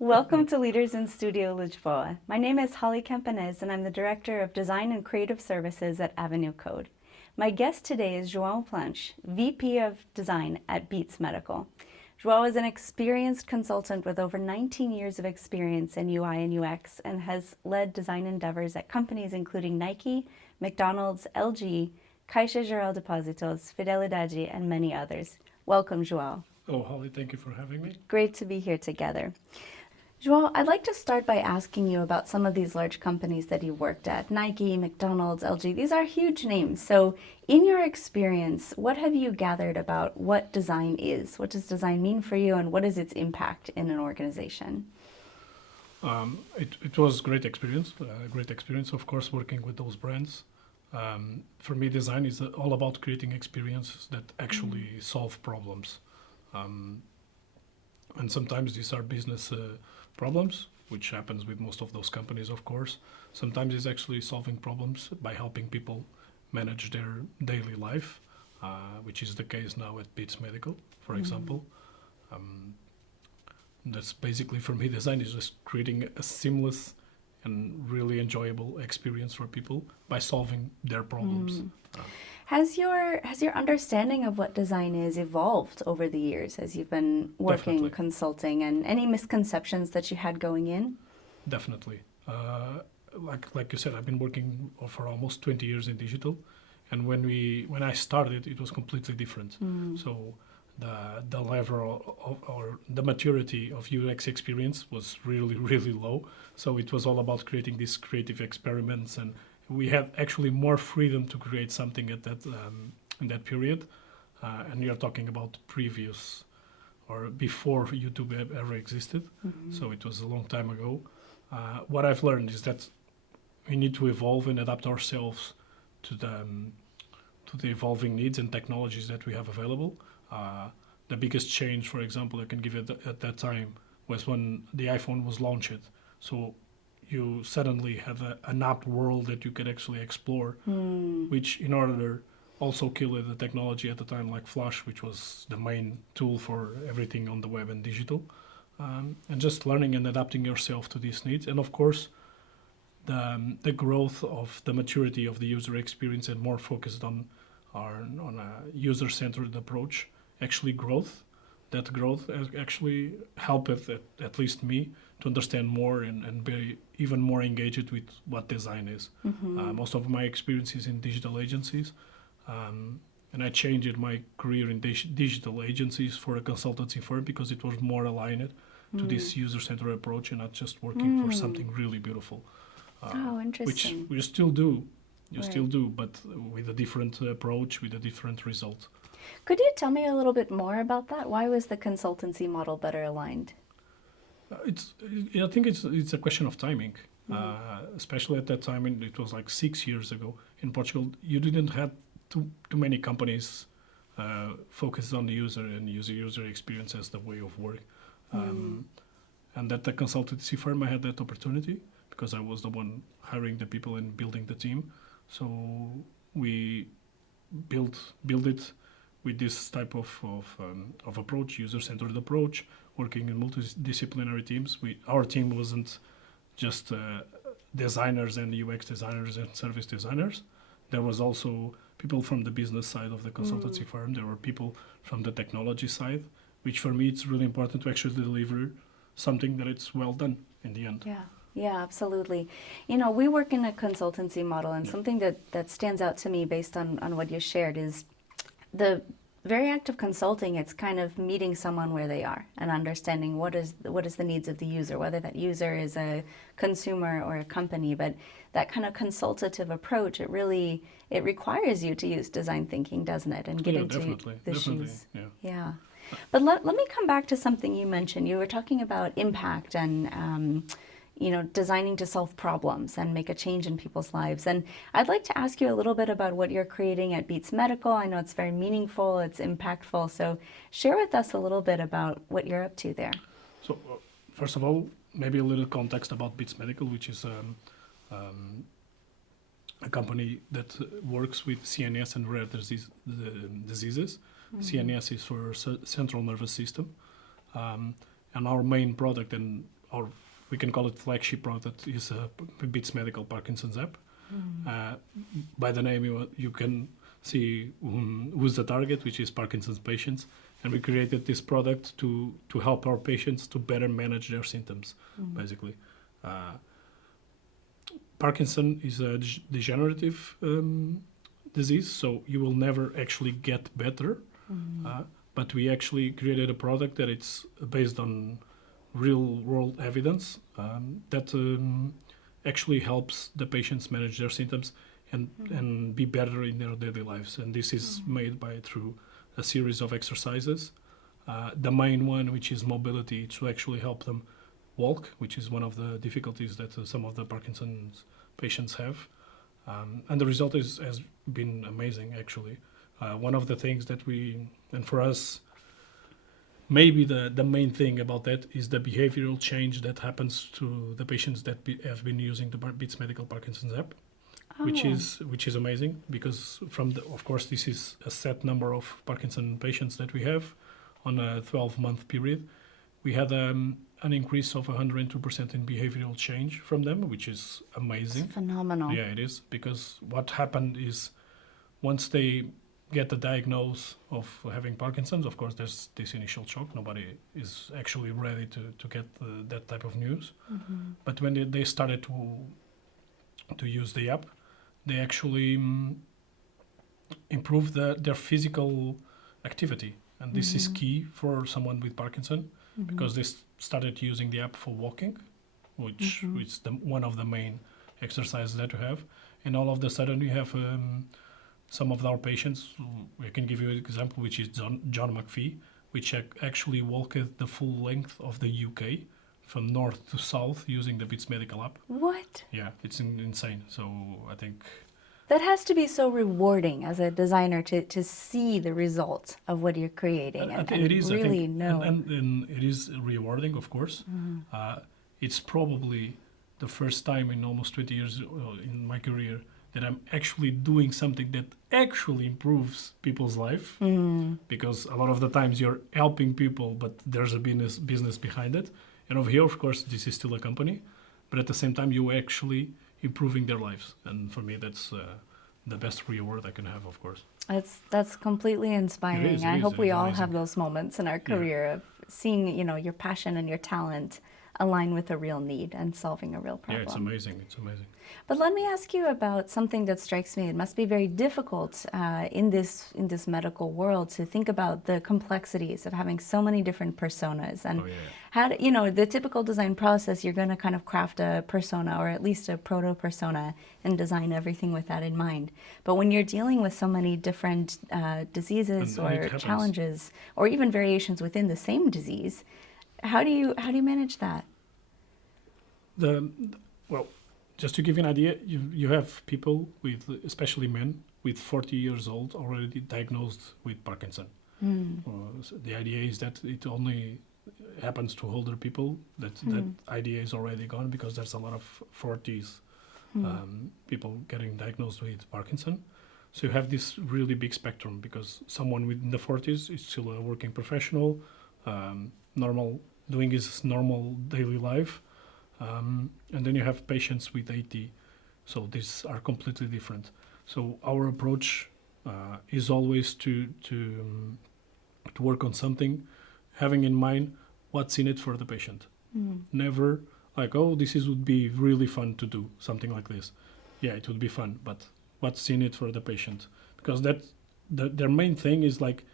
Welcome to Leaders in Studio Lisboa. My name is Holly Campanez and I'm the Director of Design and Creative Services at Avenue Code. My guest today is João Planche, VP of Design at Beats Medical. João is an experienced consultant with over 19 years of experience in UI and UX and has led design endeavors at companies including Nike, McDonald's, LG, Caixa Geral de Depósitos, Fidelidade, and many others. Welcome, João. Oh, Holly, thank you for having me. Great to be here together. João, I'd like to start by asking you about some of these large companies that you've worked at. Nike, McDonald's, LG, these are huge names. So in your experience, what have you gathered about what design is? What does design mean for you and what is its impact in an organization? It was great experience, of course, working with those brands. For me, design is all about creating experiences that actually solve problems. And sometimes these are business problems, which happens with most of those companies, of course. Sometimes it's actually solving problems by helping people manage their daily life, which is the case now at Beats Medical, for example. That's basically, for me, design is just creating a seamless and really enjoyable experience for people by solving their problems. Has your understanding of what design is evolved over the years as you've been working, Definitely. consulting, and any misconceptions that you had going in? Definitely. Like you said, I've been working for almost 20 years in digital, and when I started, it was completely different. So the level or the maturity of UX experience was really, really low. So it was all about creating these creative experiments, and we had actually more freedom to create something at that in that period. And you're talking about previous or before YouTube ever existed. So it was a long time ago. What I've learned is that we need to evolve and adapt ourselves to the evolving needs and technologies that we have available. The biggest change, for example, I can give it at that time was when the iPhone was launched. So you suddenly have an app world that you could actually explore, which in order also killed the technology at the time, like Flash, which was the main tool for everything on the web and digital. And just learning and adapting yourself to these needs. And of course, the growth of the maturity of the user experience and more focused on a user-centered approach, actually that growth actually helped at least me to understand more and be even more engaged with what design is. Most of my experiences in digital agencies, and I changed my career in digital agencies for a consultancy firm because it was more aligned to this user-centered approach and not just working for something really beautiful. Interesting. Which we still do. You Right. still do, but with a different approach, with a different result. Could you tell me a little bit more about that? Why was the consultancy model better aligned? I think it's a question of timing, especially at that time. It was like 6 years ago in Portugal. You didn't have too many companies focused on the user and user experience as the way of work. And at the consultancy firm, I had that opportunity because I was the one hiring the people and building the team. So we build it with this type of approach, user-centered approach, working in multidisciplinary teams. Our team wasn't just designers and UX designers and service designers. There was also people from the business side of the consultancy firm. There were people from the technology side, which for me it's really important to actually deliver something that it's well done in the end. Yeah, absolutely. We work in a consultancy model, and something that stands out to me based on what you shared is the very act of consulting. It's kind of meeting someone where they are and understanding what is the needs of the user, whether that user is a consumer or a company. But that kind of consultative approach, it requires you to use design thinking, doesn't it? And get into the shoes. Yeah. But let me come back to something you mentioned. You were talking about impact and designing to solve problems and make a change in people's lives. And I'd like to ask you a little bit about what you're creating at Beats Medical. I know it's very meaningful, it's impactful. So share with us a little bit about what you're up to there. So first of all, maybe a little context about Beats Medical, which is a company that works with CNS and rare diseases. CNS is for central nervous system. And our main product and or we can call it flagship product, is Beats Medical Parkinson's app. By the name, you can see who's the target, which is Parkinson's patients. And we created this product to help our patients to better manage their symptoms, basically. Parkinson is a degenerative disease, so you will never actually get better. But we actually created a product that it's based on real-world evidence that actually helps the patients manage their symptoms and be better in their daily lives. And this is made through a series of exercises. The main one, which is mobility, to actually help them walk, which is one of the difficulties that some of the Parkinson's patients have. And the result has been amazing, actually. One of the things that and for us, maybe the main thing about that is the behavioral change that happens to the patients that have been using the Beats Medical Parkinson's app, which is amazing, because of course this is a set number of Parkinson patients that we have on a 12-month period. We had an increase of 102% in behavioral change from them, which is amazing. It's phenomenal. Yeah, it is, because what happened is once they get the diagnosis of having Parkinson's, of course, there's this initial shock. Nobody is actually ready to get that type of news. But when they started to use the app, they actually improved their physical activity. And this is key for someone with Parkinson, because they started using the app for walking, which is one of the main exercises that we have. And all of a sudden we have some of our patients, I can give you an example, which is John McPhee, which actually walked the full length of the UK from north to south using the Beats Medical app. What? Yeah, it's insane. So I think that has to be so rewarding as a designer to see the results of what you're creating and it is, really know. And it is rewarding, of course. It's probably the first time in almost 20 years in my career that I'm actually doing something that actually improves people's life, because a lot of the times you're helping people, but there's a business behind it. And over here, of course, this is still a company, but at the same time, you're actually improving their lives. And for me, that's the best reward I can have, of course. That's completely inspiring. I hope we all amazing. have those moments in our career of seeing, your passion and your talent align with a real need and solving a real problem. Yeah, it's amazing. It's amazing. But let me ask you about something that strikes me. It must be very difficult in this medical world to think about the complexities of having so many different personas. And how the typical design process, you're going to kind of craft a persona or at least a proto persona and design everything with that in mind. But when you're dealing with so many different diseases or challenges or even variations within the same disease, how do you manage that? Well, just to give you an idea, you have people with, especially men, with 40 years old already diagnosed with Parkinson. So the idea is that it only happens to older people. That idea is already gone, because there's a lot of 40s people getting diagnosed with Parkinson. So you have this really big spectrum, because someone within the 40s is still a working professional, doing his normal daily life. And then you have patients with 80. So these are completely different. So our approach is always to work on something, having in mind what's in it for the patient. Never like, this would be really fun to do, something like this. Yeah, it would be fun, but what's in it for the patient? Because their main thing is like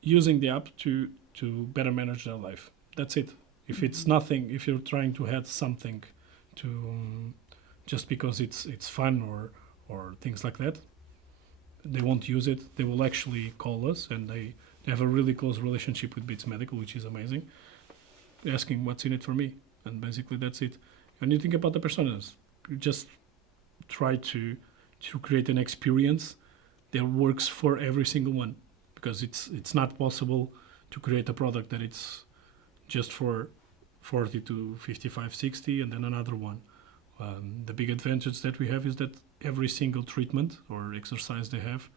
using the app to better manage their life. That's it. If it's nothing, if you're trying to add something to just because it's fun or things like that, they won't use it. They will actually call us, and they have a really close relationship with Beats Medical, which is amazing, asking what's in it for me. And basically that's it. When you think about the personas, you just try to create an experience that works for every single one, because it's not possible to create a product that it's just for 40 to 55, 60, and then another one. The big advantage that we have is that every single treatment or exercise they have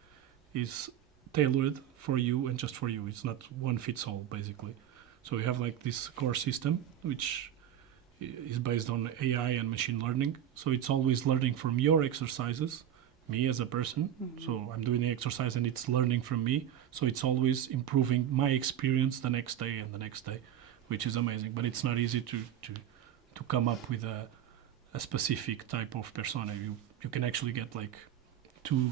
is tailored for you and just for you. It's not one fits all, basically. So we have like this core system, which is based on AI and machine learning. So it's always learning from your exercises, me as a person. So I'm doing the exercise and it's learning from me. So it's always improving my experience the next day and the next day, which is amazing. But it's not easy to come up with a specific type of persona. You can actually get like two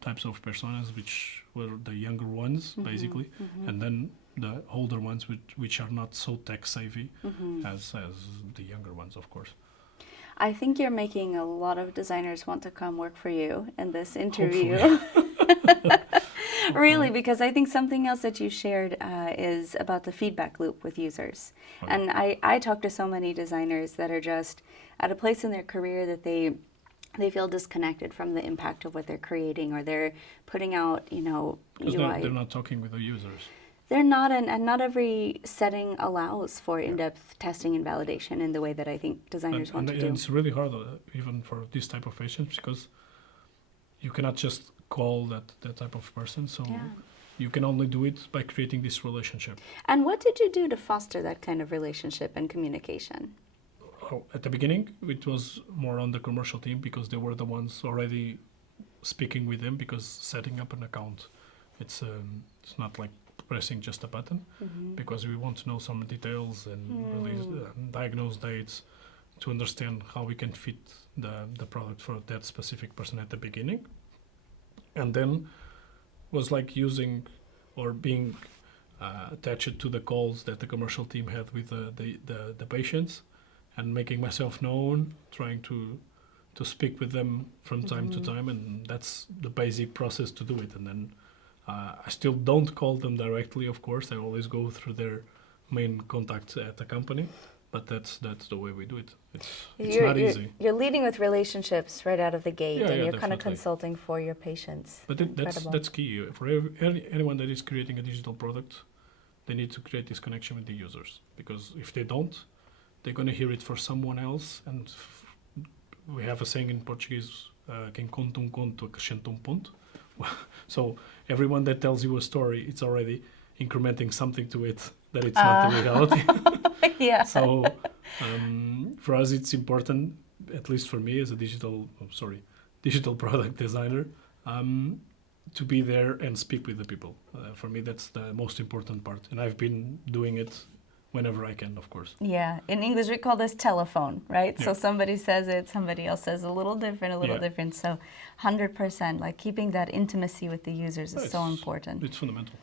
types of personas, which were the younger ones, basically, and then the older ones, which are not so tech savvy as the younger ones, of course. I think you're making a lot of designers want to come work for you in this interview. Really, because I think something else that you shared is about the feedback loop with users. Okay. And I talk to so many designers that are just at a place in their career that they feel disconnected from the impact of what they're creating, or they're putting out, Because UI. they're not talking with the users. They're not, and not every setting allows for in-depth testing and validation in the way that I think designers want to do. And it's really hard, even for this type of patients, because you cannot just call that type of person. So you can only do it by creating this relationship. And what did you do to foster that kind of relationship and communication? At the beginning, it was more on the commercial team, because they were the ones already speaking with them, because setting up an account, it's not like pressing just a button, because we want to know some details and release diagnose dates to understand how we can fit the product for that specific person at the beginning. And then was like using or being attached to the calls that the commercial team had with the patients, and making myself known, trying to speak with them from time to time, and that's the basic process to do it. And then I still don't call them directly, of course. I always go through their main contact at the company, but that's the way we do it. It's not easy. You're leading with relationships right out of the gate, and you're kind of definitely. consulting for your patients. But that's key. For anyone that is creating a digital product, they need to create this connection with the users, because if they don't, they're going to hear it for someone else. And we have a saying in Portuguese, quem conta conto acrescenta ponto. So everyone that tells you a story, it's already incrementing something to it that it's not the reality. Yeah. So for us, it's important, at least for me as a digital product designer, to be there and speak with the people. For me, that's the most important part, and I've been doing it whenever I can, of course. Yeah, in English we call this telephone, right? Yeah. So somebody says it, somebody else says a little different. So 100%, like keeping that intimacy with the users is so important. It's fundamental.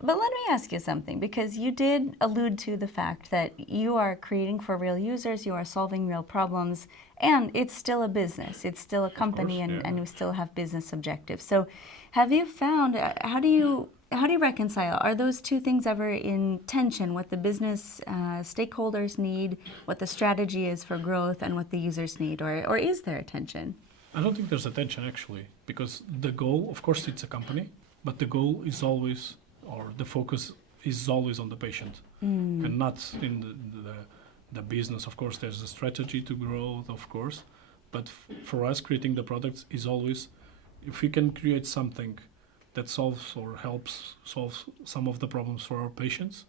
But let me ask you something, because you did allude to the fact that you are creating for real users, you are solving real problems, and it's still a business, it's still a company, and we still have business objectives. So have you found, how do you reconcile? Are those two things ever in tension, what the business stakeholders need, what the strategy is for growth, and what the users need, or is there a tension? I don't think there's a tension, actually, because the goal, of course, it's a company, but the goal is always, or the focus is always on the patient, and not in the business. Of course, there's a strategy to grow, of course, but for us, creating the products is always, if we can create something that solves or helps solve some of the problems for our patients,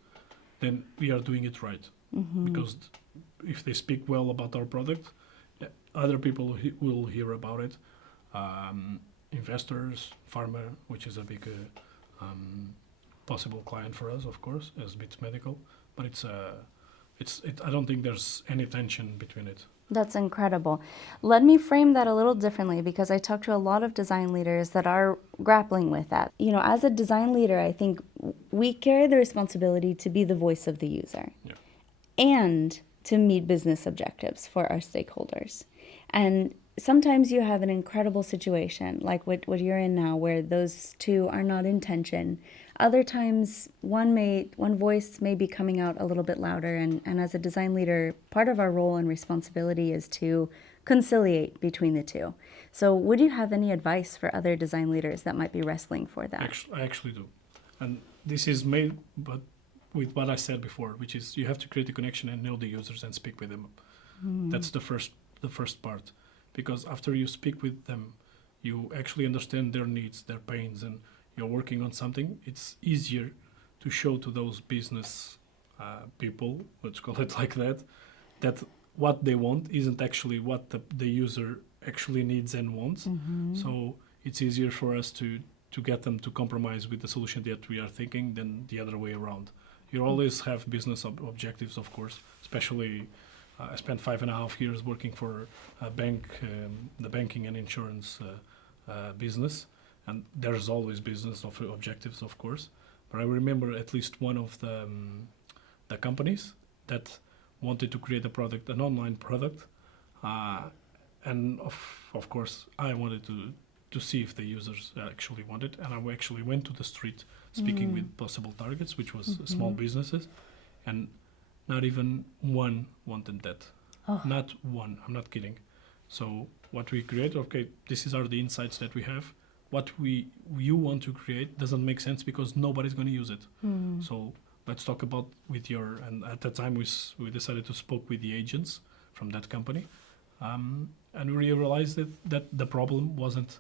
then we are doing it right. Because if they speak well about our product, other people will hear about it. Investors, pharma, which is a big possible client for us, of course, as Bits Medical. But I don't think there's any tension between it. That's incredible. Let me frame that a little differently, because I talk to a lot of design leaders that are grappling with that. As a design leader, I think we carry the responsibility to be the voice of the user and to meet business objectives for our stakeholders. And sometimes you have an incredible situation like what you're in now, where those two are not in tension. Other times, one voice may be coming out a little bit louder, and as a design leader, part of our role and responsibility is to conciliate between the two. So would you have any advice for other design leaders that might be wrestling for that? I actually do. And this is made but with what I said before, which is you have to create a connection and know the users and speak with them. That's the first part. Because after you speak with them, you actually understand their needs, their pains, and you're working on something. It's easier to show to those business people, let's call it like that what they want isn't actually what the user actually needs and wants. So it's easier for us to get them to compromise with the solution that we are thinking than the other way around. You always have business objectives, of course, especially I spent 5.5 years working for a bank, the banking and insurance business, and there's always business objectives, of course. But I remember at least one of the companies that wanted to create a product, an online product, and of course I wanted to see if the users actually wanted, and I actually went to the street speaking with possible targets, which was small businesses, and not even one wanted that. Oh. Not one. I'm not kidding. So what we create, okay, these are the insights that we have. What you want to create doesn't make sense because nobody's going to use it. So let's talk about with your, and at the time we decided to spoke with the agents from that company, and we realized that the problem wasn't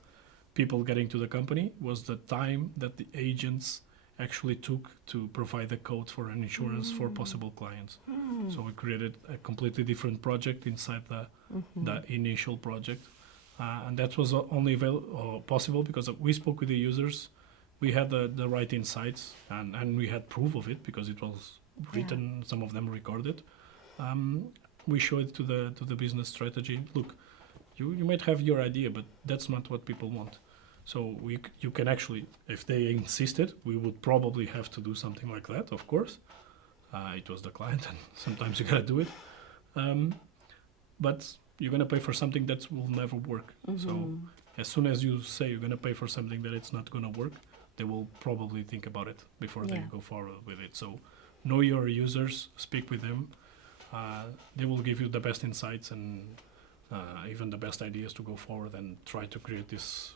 people getting to the company, was the time that the agents actually took to provide the code for an insurance for possible clients. So we created a completely different project inside the initial project. And that was only possible because we spoke with the users, we had the right insights, and we had proof of it because it was written, some of them recorded. We showed to the business strategy, look, you might have your idea, but that's not what people want. So you can actually, if they insisted, we would probably have to do something like that, of course. It was the client, and sometimes you gotta do it. But you're gonna pay for something that will never work. So as soon as you say you're gonna pay for something that it's not gonna work, they will probably think about it before they go forward with it. So know your users, speak with them. They will give you the best insights and even the best ideas to go forward and try to create this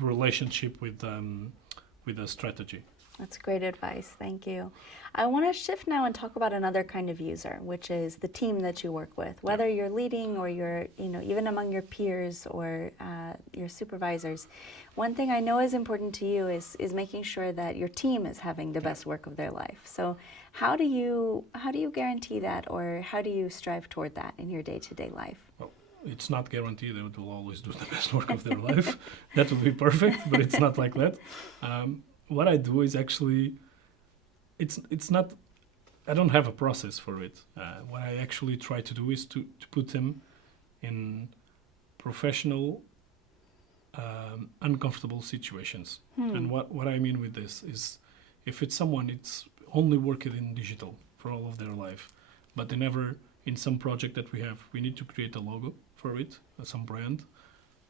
relationship with a strategy. That's great advice. Thank you. I want to shift now and talk about another kind of user, which is the team that you work with, whether you're leading or you're, even among your peers or your supervisors. One thing I know is important to you is making sure that your team is having the best work of their life. So how do you guarantee that, or how do you strive toward that in your day-to-day life? Well, it's not guaranteed they will always do the best work of their life. That would be perfect, but it's not like that. What I do is actually, it's not, I don't have a process for it. What I actually try to do is to put them in professional, uncomfortable situations. And what I mean with this is, if it's someone, it's only working in digital for all of their life, but they never, in some project that we need to create a logo for it, some brand.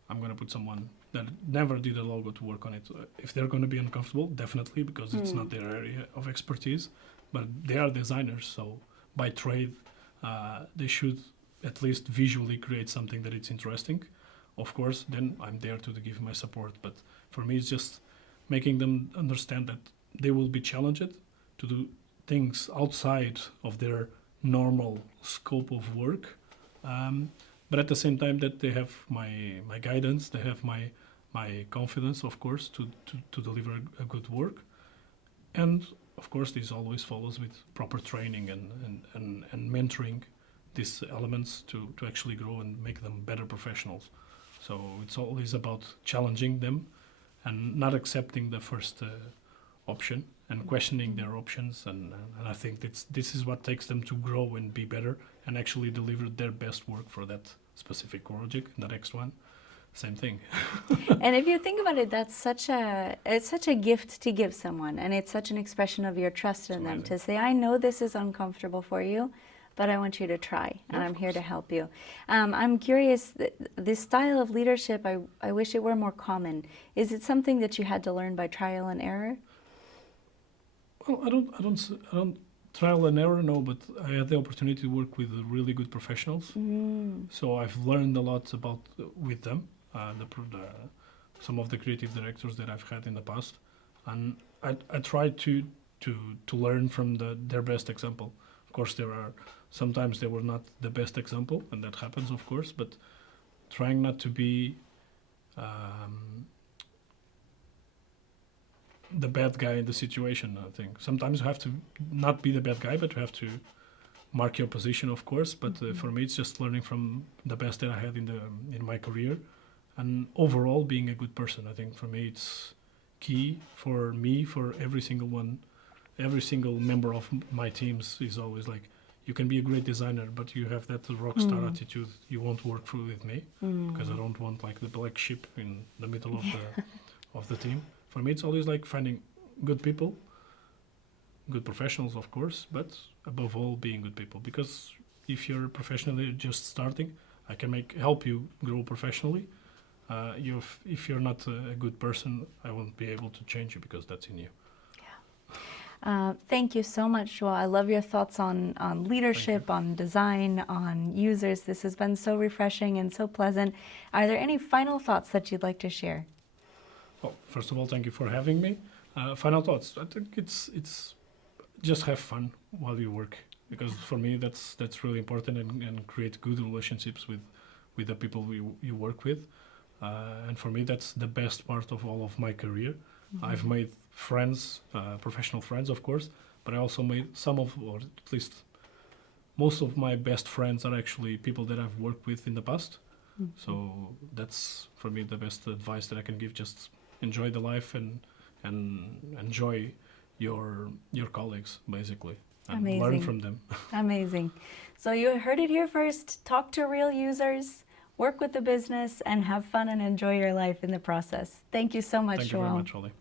I'm going to put someone that never did a logo to work on it. If they're going to be uncomfortable, definitely, because it's not their area of expertise, but they are designers, so by trade, they should at least visually create something that it's interesting. Of course, then I'm there to give my support, but for me, it's just making them understand that they will be challenged to do things outside of their normal scope of work, but at the same time that they have my guidance, they have my confidence, of course, to deliver a good work. And of course, this always follows with proper training and mentoring these elements to actually grow and make them better professionals. So it's always about challenging them and not accepting the first option and questioning their options. And I think this is what takes them to grow and be better and actually deliver their best work for that specific project. The next one, same thing. And if you think about it, it's such a gift to give someone, and it's such an expression of your trust in them to say, I know this is uncomfortable for you, but I want you to try, and I'm here to help you. I'm curious, this style of leadership, I wish it were more common. Is it something that you had to learn by trial and error? Well, I don't trial and error, no, but I had the opportunity to work with really good professionals. So I've learned a lot with them, some of the creative directors that I've had in the past, and I try to learn from their best example. Of course, sometimes they were not the best example, and that happens, of course, but trying not to be the bad guy in the situation, I think. Sometimes you have to not be the bad guy, but you have to mark your position, of course. But for me, it's just learning from the best that I had in my career, and overall being a good person. I think for me, it's key for me, for every single one, every single member of my teams is always like, you can be a great designer, but you have that rock star attitude. You won't work through with me because I don't want like the black sheep in the middle of the team. For me, it's always like finding good people, good professionals, of course, but above all, being good people. Because if you're professionally just starting, I can help you grow professionally. If you're not a good person, I won't be able to change you because that's in you. Thank you so much, João. I love your thoughts on leadership, on design, on users. This has been so refreshing and so pleasant. Are there any final thoughts that you'd like to share? Well, first of all, thank you for having me. Final thoughts. I think it's just have fun while you work, because for me that's really important, and create good relationships with the people you work with. And for me, that's the best part of all of my career. I've made friends, professional friends, of course, but I also made or at least most of my best friends are actually people that I've worked with in the past. So that's, for me, the best advice that I can give. Just enjoy the life and enjoy your colleagues, basically, and learn from them. Amazing. So you heard it here first. Talk to real users, work with the business, and have fun and enjoy your life in the process. Thank you so much, João. Thank you very much, Holly.